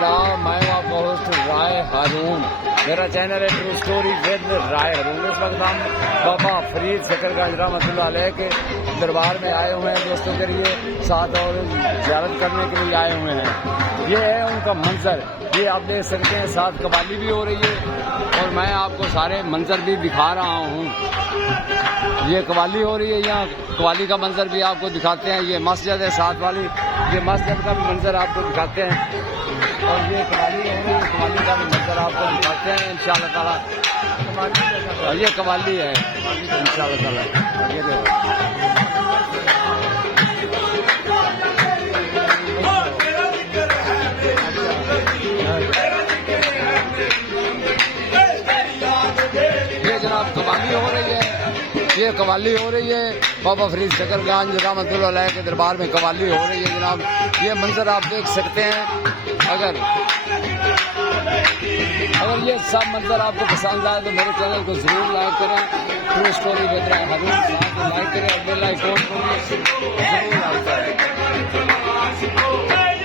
जनाब, मैं आपका होस्ट राय हारून। मेरा चैनल है ट्रू स्टोरी विद राय हारून। इस वक्त हम बाबा फरीद शकरगंज रहमतुल्लाह अलैह के दरबार में आए हुए हैं दोस्तों के लिए, साथ और ज़ियारत करने के लिए आए हुए हैं। ये है उनका मंजर, ये आप देख सकते हैं। साथ कवाली भी हो रही है और मैं आपको सारे मंजर भी दिखा रहा हूँ। ये कवाली हो रही है, यहाँ कवाली का मंजर भी आपको दिखाते हैं। ये मस्जिद है साथ वाली, ये मस्जिद का भी मंजर आपको दिखाते हैं और ये कवाली हो रही है, कवाली का भी मंजर आपको दिखाते हैं इंशाअल्लाह ताला। ये कवाली है इंशाअल्लाह ताला। ये देखो जनाब कवाली हो रही है, ये कवाली हो रही है। बाबा फरीद शकरगंज रहमतुल्लाह अलैह के दरबार में कवाली हो रही है जनाब। ये मंजर आप देख सकते हैं। अगर ये सब मंजर आपको पसंद आए तो मेरे चैनल को जरूर लाइक करें। True story with Rai Haroon like करें और बेल आइकॉन को